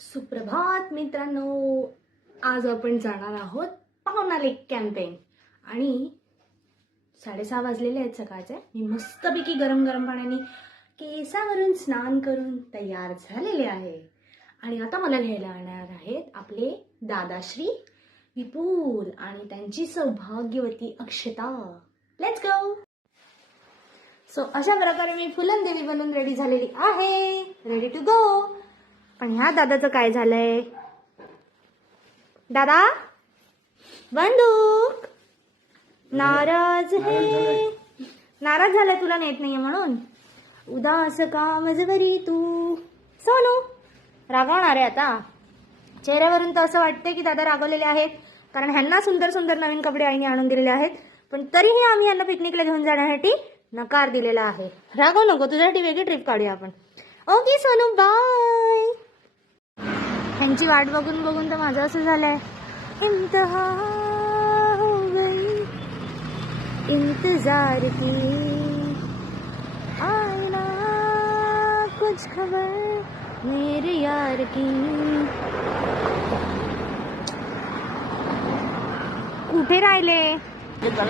सुप्रभात मित्रांनो, आज आपण जाणार आहोत पाहुणा लेक कॅम्पेन आणि 6:30 वाजलेले आहेत सकाळचे. मी मस्तपैकी गरम गरम पाण्याने केसावरून स्नान करून तयार झालेले आहे आणि आता मला घ्यायला येणार आहेत आपले दादाश्री विपुल आणि त्यांची सौभाग्यवती अक्षता. Let's go. सो अशा प्रकारे मी फुलंदेवी बनून रेडी झालेली आहे, रेडी टू गो. पण ह्या दादाचं काय झालंय? दादा बंदूक नाराज है. नाराज झालाय तुला नेत नाहीये म्हणून. उदास का मजबरी तू. सोनू रागवणार आहे आता. चेहऱ्यावरून तर असं वाटतंय की दादा रागवलेले आहेत, कारण ह्यांना सुंदर सुंदर नवीन कपडे आईने आणून दिलेले आहेत, पण तरीही आम्ही यांना पिकनिकला घेऊन जाण्यासाठी नकार दिलेला आहे. रागव नको, तुझ्यासाठी वेगळी ट्रिप काढूया आपण. Okay Sonu bye. ह्यांची वाट बघून बघून तर माझं असं झालंय, इंतहा हो गई इंतजार की आईना कुछ खबर मेरे यार की. कुठे राहिले?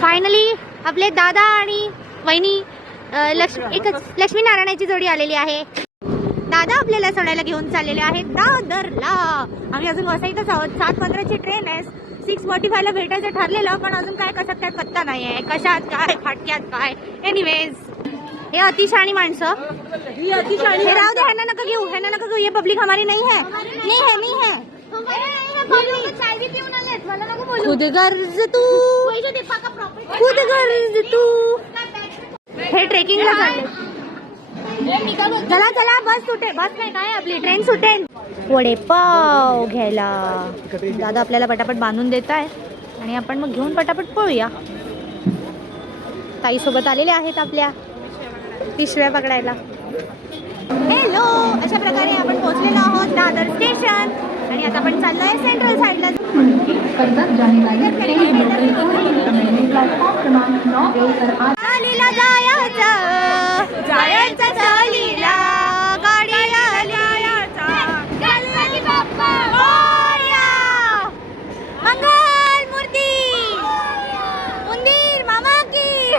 फायनली आपले दादा आणि वहिनी लक्ष्मी नारायणाची जोडी आलेली आहे. दादा आपल्याला सोडायला घेऊन चाललेले आहेत दादरला. आम्ही अजून वसईतच आहोत. 7:15ची ट्रेन आहे. 6:45ला भेटायचं ठरलेलं, पण अजून काय कशात काय पत्ता नाही आहे. कशात काय फाटक्यात काय. एनिवेज हे अतिशाणी माणसं. हे राहू दे, ह्यांना नका घेऊ, ह्यांना नका घेऊ. ये पब्लिक हमारी नहीं है, नहीं है, नहीं है. खुद गर्ज तू, खुद गर्ज तू. हे ट्रेकिंगला चालले. चला चला, बस सुटे. बस नाही काय आपली ट्रेन सुटेल. वडेपाव घ्यायला दादा आपल्याला पटापट बांधून देत आहे आणि आपण मग घेऊन पटापट पळूया. ताई सोबत आलेले आहेत आपल्या पिशव्या पकडायला. हॅलो, अशा प्रकारे आपण पोहोचलेलो आहोत दादर स्टेशन आणि आता आपण चाललोय सेंट्रल साईडला. चालीला जायचं, जायचं चालीला, गाडीला जायचं. गणपती बाप्पा मोरया, मंगल मूर्ती, उंदीर मामा की.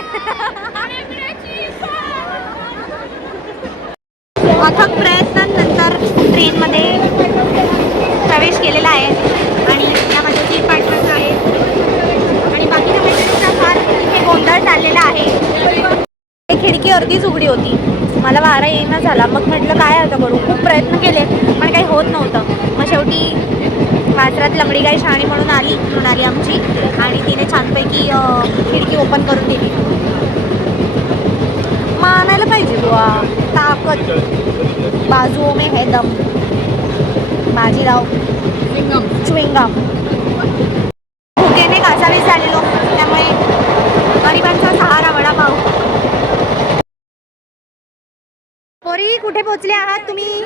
अथक प्रयत्नांनंतर ट्रेनमध्ये प्रवेश केलेला आहे आणि यामध्ये सीट पार्टनर्स आहेत आणि बाकी सगळ्यांचा फार इथे गोंधळ चाललेला आहे. खिडकी अर्धीच उघडी होती, मला वारा येईना झाला. मग म्हटलं काय आता करू. खूप प्रयत्न केले पण काही होत नव्हतं. मग शेवटी वासरात लंगडी गाय शहाणी म्हणून आली आमची आणि तिने छानपैकी खिडकी ओपन करून दिली. मानायला पाहिजे बुवा, ताकद बाजुओं में है दम. बाजीराव च्युइंगम. भुकेने कासावीस झालेलो, त्यामुळे गरिबांचा सहारा वडापाव. पोरी कुठे पोहोचले आहात तुम्ही?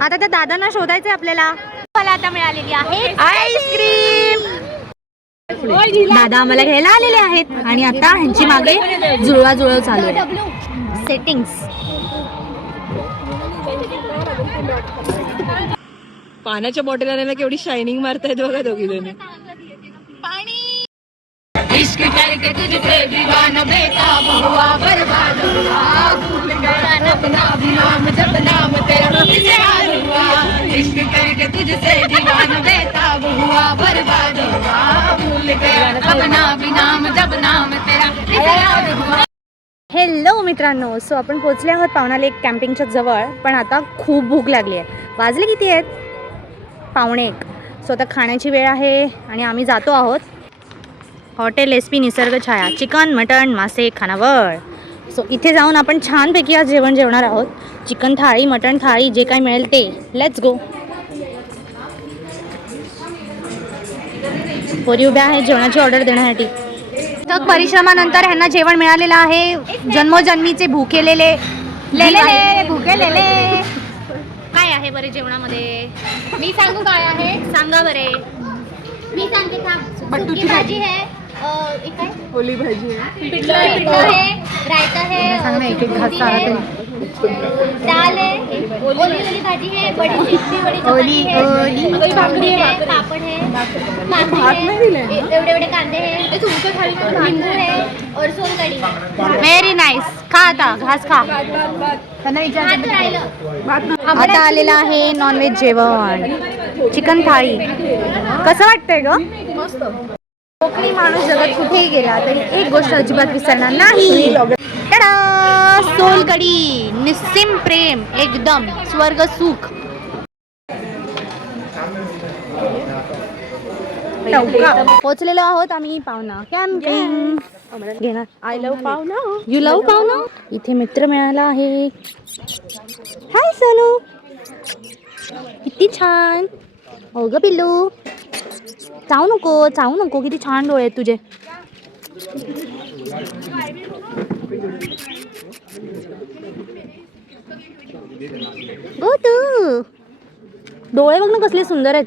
आता त्या दादांना शोधायचंय आपल्याला. मला आता मिळालेली आहे आईस्क्रीम. दादा आम्हाला घ्यायला आलेले आहेत आणि आता ह्यांची मागे जुळवाजुळव चालू आहे. सेटिंग्स. पाण्याच्या बॉटल आणायला केवढी शायनिंग मारतायत बघा दोघी जणी. पाणी. इश्क करके तुझसे दीवाना बेताब हुआ बर्बाद हुआ. भूल गया अपना भी नाम जब नाम तेरा इजहार हुआ. इश्क करके तुझसे दीवाना बेताब हुआ बर्बाद हुआ. भूल गया अपना भी नाम जब नाम तेरा इजहार हुआ. हॅलो मित्रांनो, सो आपण पोहोचले आहोत पाहुणा लेक कॅम्पिंगच्या जवळ. पण आता खूप भूक लागली आहे. वाजले किती आहेत? 1:15. सो आता खाण्याची वेळ आहे आणि आम्ही जातो आहोत हॉटेल SP निसर्ग छाया. चिकन मटण मासे खानावळ. सो इथे जाऊन आपण छानपैकी आज जेवण जेवणार आहोत. चिकन थाळी, मटण थाळी, जे काय मिळेल ते. Let's go. पोरी उभ्या आहेत जेवणाची ऑर्डर देण्यासाठी. तर परिश्रमानंतर ह्यांना जेवण मिळालेलं आहे. जन्मोजन्मीचे भुकेलेले भुकेलेले. काय आहे बरे जेवणामध्ये? मी सांगू काय आहे? सांगा बरे. मी सांगते थांब. सुकी भाजी है, काय ओली भाजी आहे, पिठलं है, रायता है, सांग ना, एक एक घास बुंदी है, दाल है, ओली ओली भाजी है, बड़ी इतनी बड़ी चपाती है, भाकरी है, पापड़ है, कांदे है, एवढे एवढे कांदे है, नींबू है और सोलकढी. Very nice. खा आता, घास खा. भात राहिलं. आता आलेलं आहे नॉनव्हेज जेवण, चिकन थाळी. कसं वाटतंय ग? मस्त. कोकणी माणूस जगात कुठेही गेला तरी एक गोष्ट अजिबात विसरणार नाही. टाडा! सोलकढी, निस्सीम प्रेम, एकदम स्वर्ग सुख. पोचलेलो आहोत आम्ही पावना कॅम्पिंग घेणार. आय लव्ह पावना, यू लव्ह पावना. इथे मित्र मिळाला आहे. हाय सोनू, किती छान. हो ग पिल्लू, चावू नको, किती छान डोळे आहेत तुझे. गो तू, डोळे बघ ना कसले सुंदर आहेत.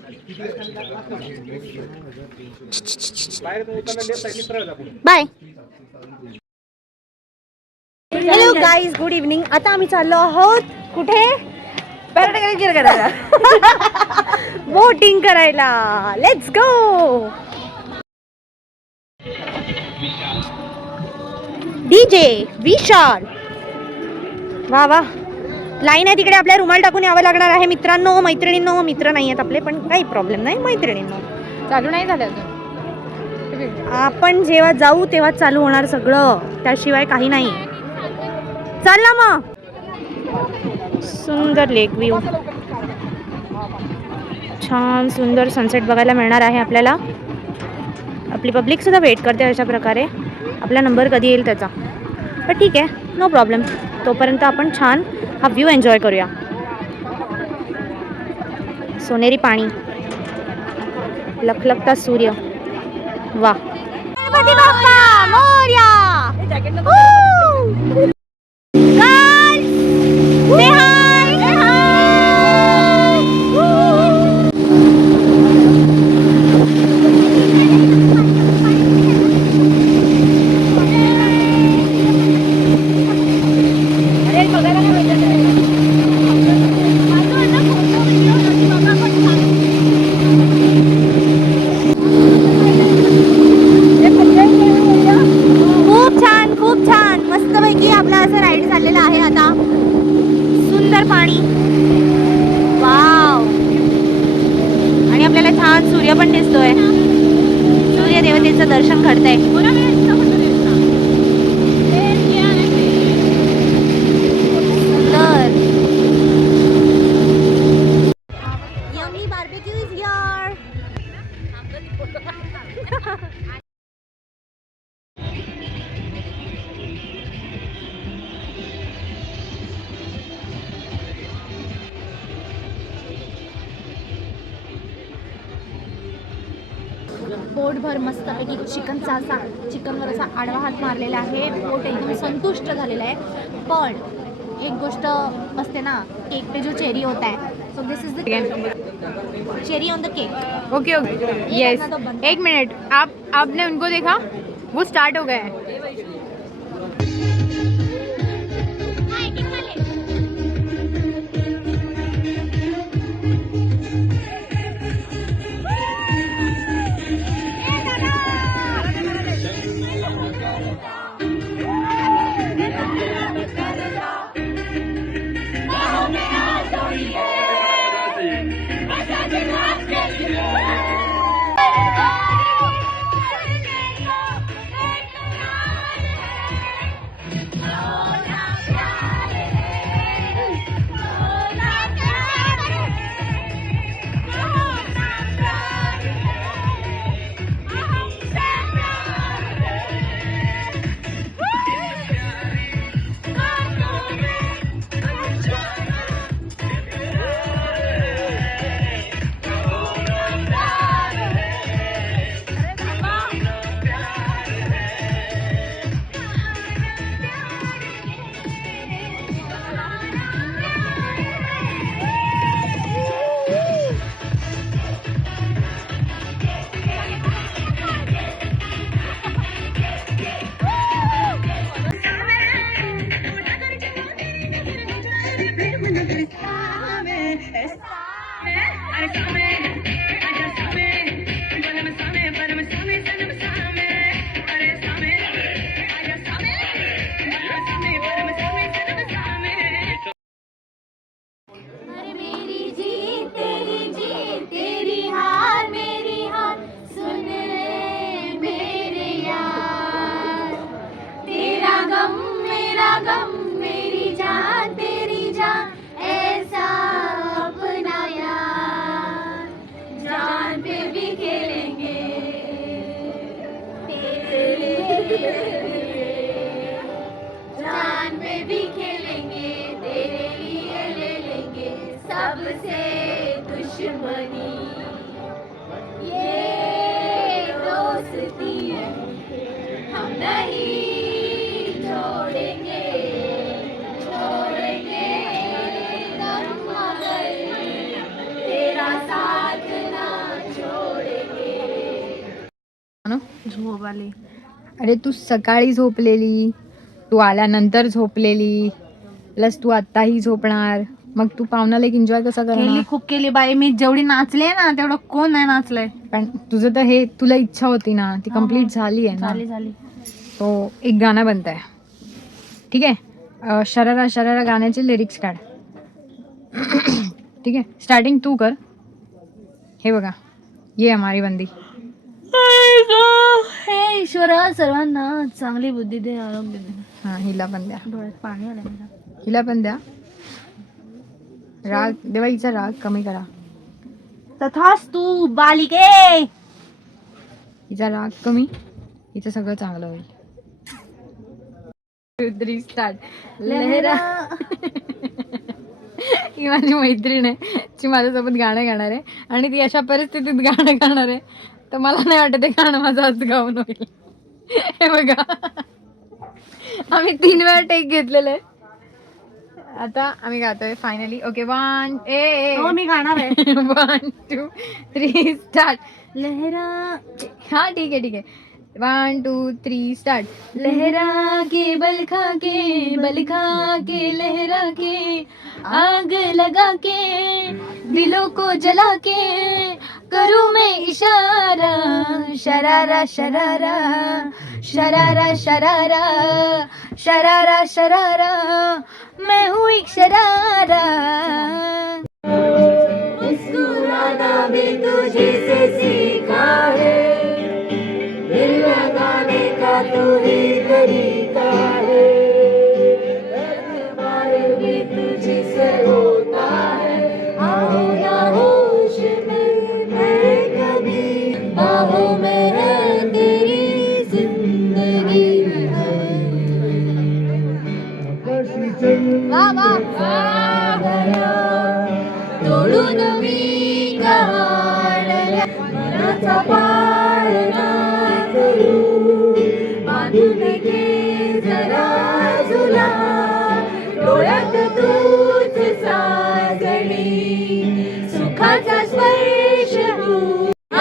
Bye. Hello guys, good evening. आता आम्ही चाललो आहोत कुठे? करायला बोटिंग करायला. Let's go. डीजे विशाल. वा वा, लाईन आहे तिकडे. आपल्या रुमाल टाकून यावं लागणार आहे मित्रांनो, मैत्रिणींनो. मित्र नाही आहेत आपले, पण काही प्रॉब्लेम नाही. मैत्रिणींनो, चालू नाही झालं आपण जेव्हा जाऊ तेव्हा चालू होणार सगळं, त्याशिवाय काही नाही. चल ना मग. सुंदर लेक व्ह्यू, छान सुंदर सनसेट बघायला मिळणार आहे आपल्याला. आपली पब्लिक सुद्धा वेट करते अशा प्रकारे. आपला नंबर कधी येईल त्याचा, पण ठीक आहे, नो प्रॉब्लेम. तोपर्यंत आपण छान हा व्ह्यू एन्जॉय करूया. सोनेरी पाणी, लखलखता सूर्य. वा. गणपती बाप्पा मोरया. खूप छान मस्तपैकी आपला असं राईड चाललेला आहे आता. सुंदर पाणी, वाव. आणि आपल्याला छान सूर्य पण दिसतोय. सूर्य देवतेचं दर्शन घडतंय. सुंदर. Yummy barbecue is here. पोटभर मस्तपैकी चिकनवर असा आडवा हात मारलेला आहे. पोट एकदम संतुष्ट झालेला आहे. पण एक गोष्ट असते ना, केक पे जो चेरी होता है, so this is the cherry on the cake. Okay okay, yes. एक मिनट, आपने उनको देखा, वो स्टार्ट हो गए हैं. अरे मेरी जीत तेरी हार मेरी हार सुन ले मेरे यार तेरा गम मेरी जान तेरी जान ऐसा अपना यार जान पे भी खेलेंगे तेरे लिए जान पे भी खेलेंगे तेरे लिए ले लेंगे सबसे दुश्मनी ये दोस्ती हम नहीं छोड़ेंगे दम मगर तेरा साथ ना छोड़ेंगे. झोप आली. अरे तू सकाळी झोपलेली, तू आल्यानंतर झोपलेली, प्लस तू आत्ताही झोपणार, मग तू पाहुणाला एक एन्जॉय कसा केली करणार? खूप केली बाई मी. जेवढी नाचले ना तेवढं कोण नाही नाचलंय. पण तुझं तर हे तुला इच्छा होती ना ती कम्प्लीट झाली आहे ना. झाली. तो एक गाणं बनतंय, ठीक आहे? शरारा शरारा गाण्याचे लिरिक्स काढ. ठीक आहे, स्टार्टिंग तू कर. हे बघा, ये हमारी बंदी. हे ईश्वरा सर्वांना चांगली बुद्धी दे, आरोग्य दे. हा, हिला पण द्या, डोळ्यात पाणी आलं मला. हिला पण द्या. राग देवा, हिचा राग कमी करा. तथास्तु बालिके. हिचा राग कमी, हिचं सगळं चांगलं होईल. 2, 3 स्टार्ट. लहरा. ही माझी मैत्रीण आहे, ती माझ्यासोबत गाणं गाणार आहे आणि ती अशा परिस्थितीत गाणं गाणार आहे, तर मला नाही वाटत ते गाणं माझं आज गाऊन होईल. हे बघा, आम्ही 3 वेळा टेक घेतलेलं आहे. आता आम्ही गातोय फायनली. ओके, 1 हो मी गाणार आहे. 1 2 3 स्टार्ट. लहरा. हाँ ठीक है. 1 2 3 स्टार्ट. लहरा के बल खा के लहरा के आग लगा के दिलों को जला के करूँ मैं इशारा शरारा शरारा शरारा शरारा शरारा शरारा मैं हूँ एक शरारा. मुस्कुराना भी तुझे से सीखा है दिल लगाने का तू ही तरीका है एतबार भी तुझी से होता है आओ ना होश में मैं कभी बाहों में है तेरी जिंदगी है. वाह वाह तोडून मी काढल्या मनाचा पाळणा करू बांधून घे जरा झुला डोळ्यात तूच साजणी सुखाचा स्पर्श हो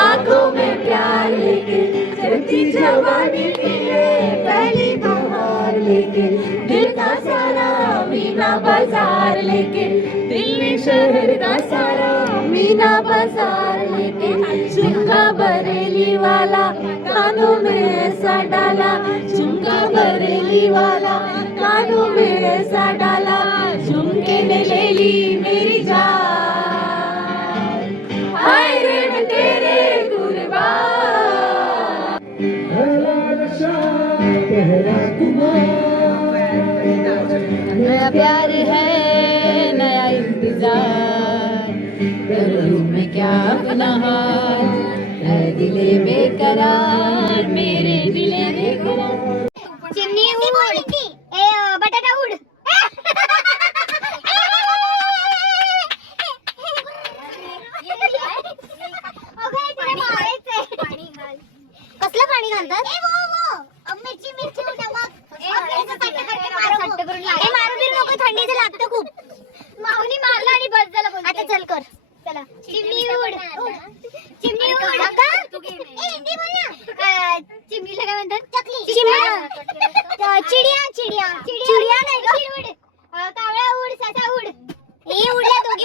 आंखों में प्यार लेके चलती जवानी फिरे पहली बहार लेके दिल का सारा मीना बाजार लेके दिल्ली शहर का सारा मीना बाजार लेके झुमका बरेली वाला कानों में ऐसा डाला झुमका बरेली वाला कानों में ऐसा डाला झुमके ने ले ली मेरी जान हाय रे मैं तेरे कुर्बान. नया प्यार है नया इंतजार करूँ मैं क्या गुनाह है दिले बेकरार मेरे दिले बेकरार. चिमणी उड ए बटाटा उड कसलं पाणी घालतात मिरची मारू नको थंडीचं लागतं खूप माऊनी मारला आणि बस झालं. आता चल कर चला चिमणी उड चिमणी उड चिमणीला काय म्हणतात चकली चिमणी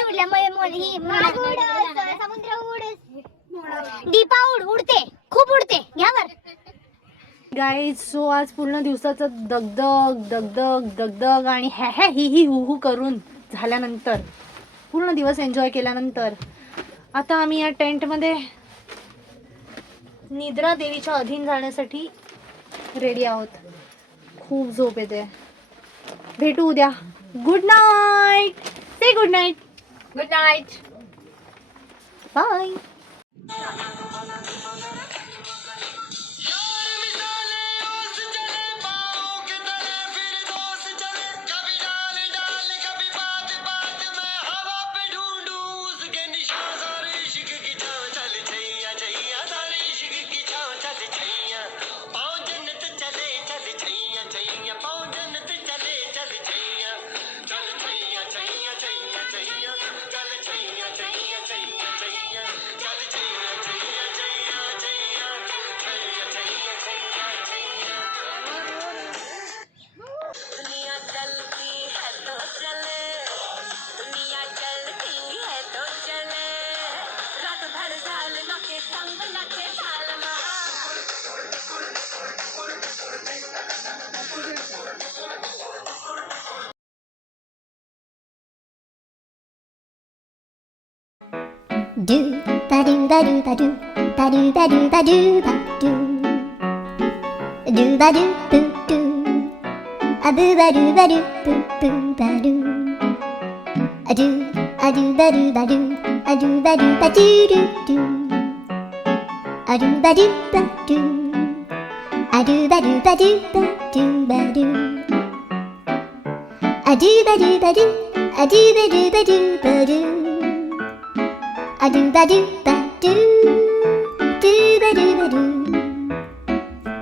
उडल्या समुद्र उड दीपा उडते खूप उडते घ्या वर. गाईज सो आज पूर्ण दिवसाचं दगदग दगदग दगदग आणि हॅ हॅ ही ही हू हू करून झाल्यानंतर पूर्ण दिवस एन्जॉय केल्यानंतर आता आम्ही या टेंटमध्ये निद्रा देवीच्या अधीन जाण्यासाठी रेडी आहोत. खूप झोप येते. भेटू उद्या. Good night. Say good night. Good night. Bye. Do ba do ba do ba do ba do ba do ba do ba do do ba do boo do a boo ba do ba do boo boo ba do a do ba do ba do a do ba do ba do do do a do ba do ba do a do ba do ba do ba do ba do a do ba do ba do a do ba do ba do ba do a do ba do ba do do ba do ba do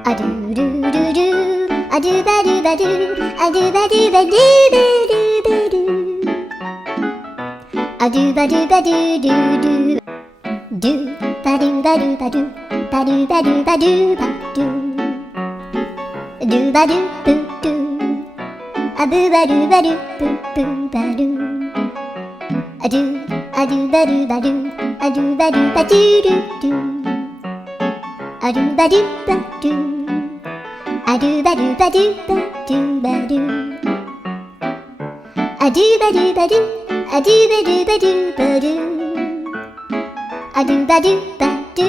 a do do do do a do ba do ba do a do ba do ba do ba do ba do a do ba do ba do do do do ba do ba do ba do ba do ba do ba do ba do ba do boo do a boo ba do ba do boo boo ba do a do ba do ba do a do ba do ba do do do a do ba do ba do a do ba do ba do ba do ba do a do ba do ba do a do ba do ba do ba do a do ba do ba do